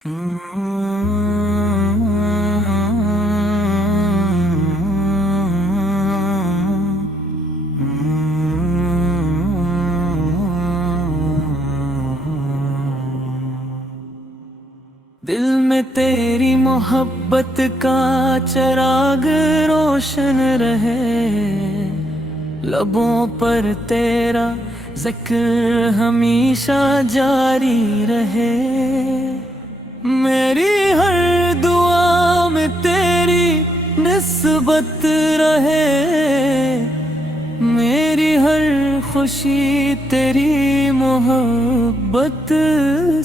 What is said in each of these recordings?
दिल में तेरी मोहब्बत का चिराग रोशन रहे, लबों पर तेरा जिक्र हमेशा जारी रहे। मेरी हर दुआ में तेरी निस्बत रहे, मेरी हर खुशी तेरी मोहब्बत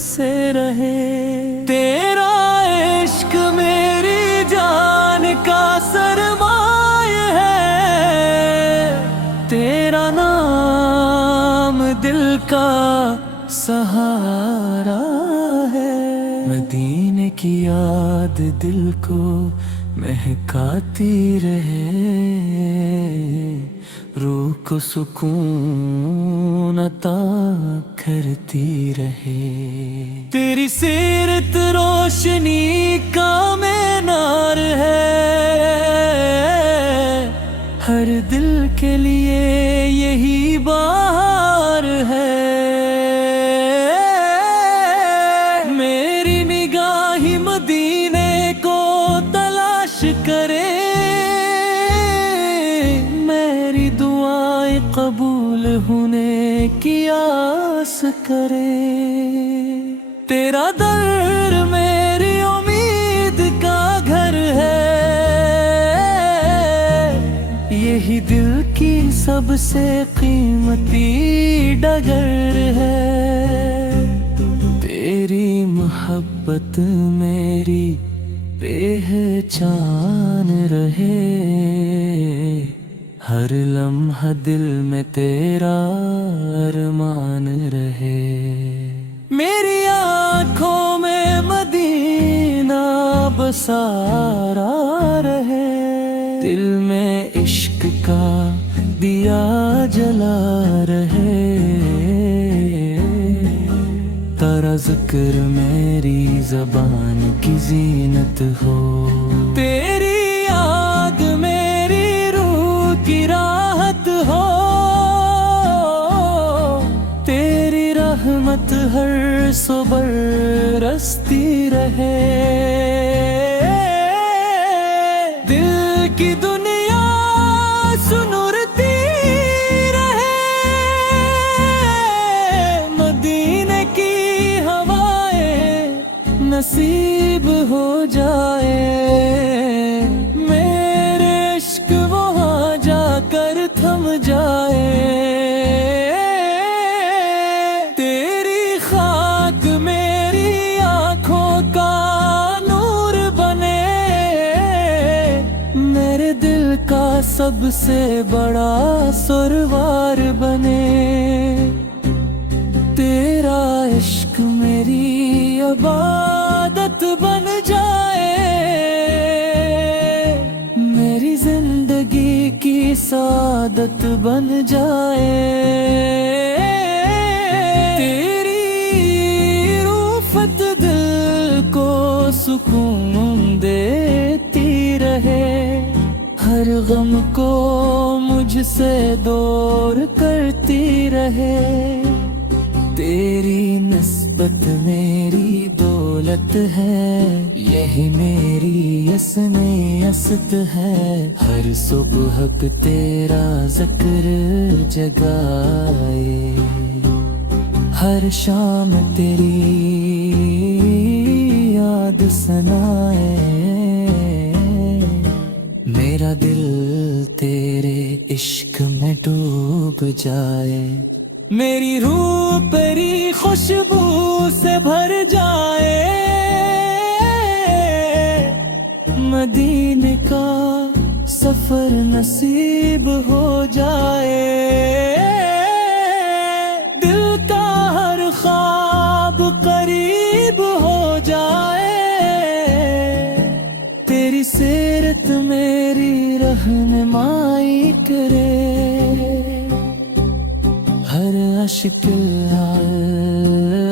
से रहे। तेरा इश्क मेरी जान का सरमाया है, तेरा नाम दिल का सहारा है। मदीने की याद दिल को महकाती रहे, रूह को सुकून अता करती रहे। तेरी सीरत रोशनी का मीनार है, हर दिल के लिए यही बहार है। मेरी निगाही मदीने को तलाश करे, मेरी दुआएं कबूल होने की आस करे। तेरा दर मेरी उम्मीद का घर है, यही दिल की सबसे कीमती डगर है। तेरी मोहब्बत मेरी पहचान रहे, हर लम्हा दिल में तेरा अरमान रहे। मेरी आँखों में मदीना बसारा रहे, दिल में इश्क का दिया जला रहे। तेरा जिक्र मेरी ज़बान की ज़ीनत हो, तेरी आग मेरी रूह की राहत हो। तेरी रहमत हर सुबह बरसती रहे, दिल की दुनिया सुनुरती रहे। मदीने की हवाएं नसीब हो जाए, मेरे इश्क वहाँ जाकर थम जाए। तेरी खाक मेरी आँखों का नूर बने, मेरे दिल का सबसे बड़ा सुरवार बने। तेरा इश्क मेरी इबादत बन जाए, मेरी जिंदगी की सादत बन जाए। तेरी रूफत दिल को सुकून देती रहे, हर गम को मुझसे दूर करती रहे। तेरी निस्बत मेरी दौलत है, यही मेरी यसने यस्त है। हर सुबह तेरा जिक्र जगाए, हर शाम तेरी याद सनाए। मेरा दिल तेरे इश्क में डूब जाए, मेरी रूह तेरी खुशबू से भर जाए। मदीने का सफर नसीब हो जाए, दिल का हर ख्वाब करीब हो जाए। तेरी सीरत मेरी रहनुमाई करे, हर अश्क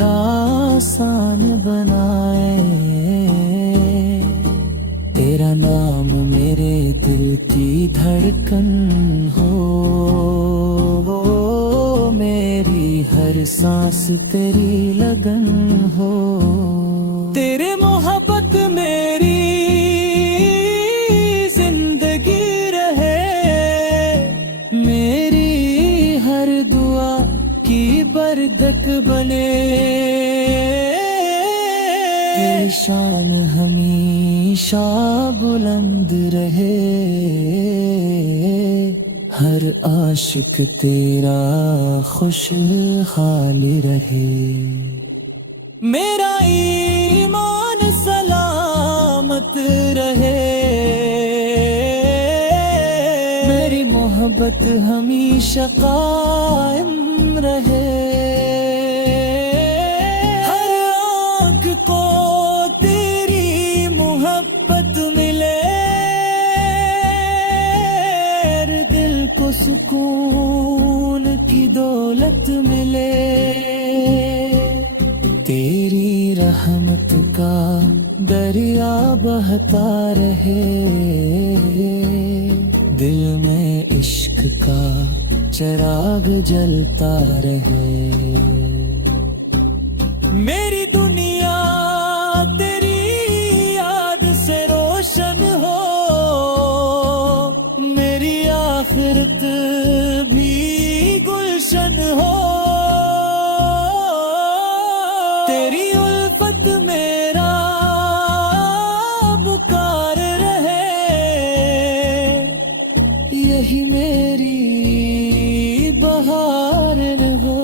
आसान बनाए। बने, तेरी शान हमेशा बुलंद रहे, हर आशिक तेरा खुशहाल रहे। मेरा ईमान सलामत रहे, मेरी मोहब्बत हमेशा कायम रहे, हर आँख को तेरी मोहब्बत मिले, दिल को सुकून की दौलत मिले। तेरी रहमत का दरिया बहता रहे, दिल में इश्क का चिराग जलता रहे। मेरी दुनिया तेरी याद से रोशन हो, मेरी आखिरत भी गुलशन हो, तेरी उल्फत मेरा पुकार रहे, यही मेरी बहार हो।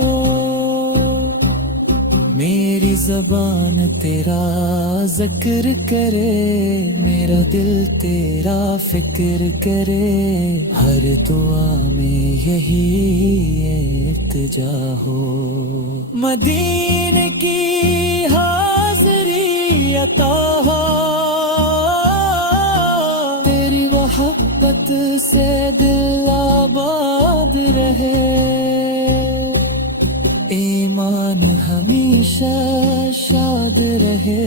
मेरी ज़बान तेरा जिक्र करे, मेरा दिल तेरा फिक्र करे, हर दुआ में यही इल्तिजा हो। मदीने की हाज़री अता हो, तेरी मोहब्बत से दिल आबाद रहे, ईमान हमेशा शाद रहे,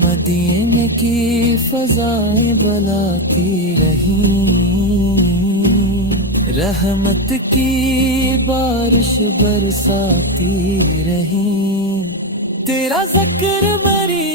मदीने की फजाएं बुलाती रही, रहमत की बारिश बरसाती रही। तेरा ज़िक्र मेरी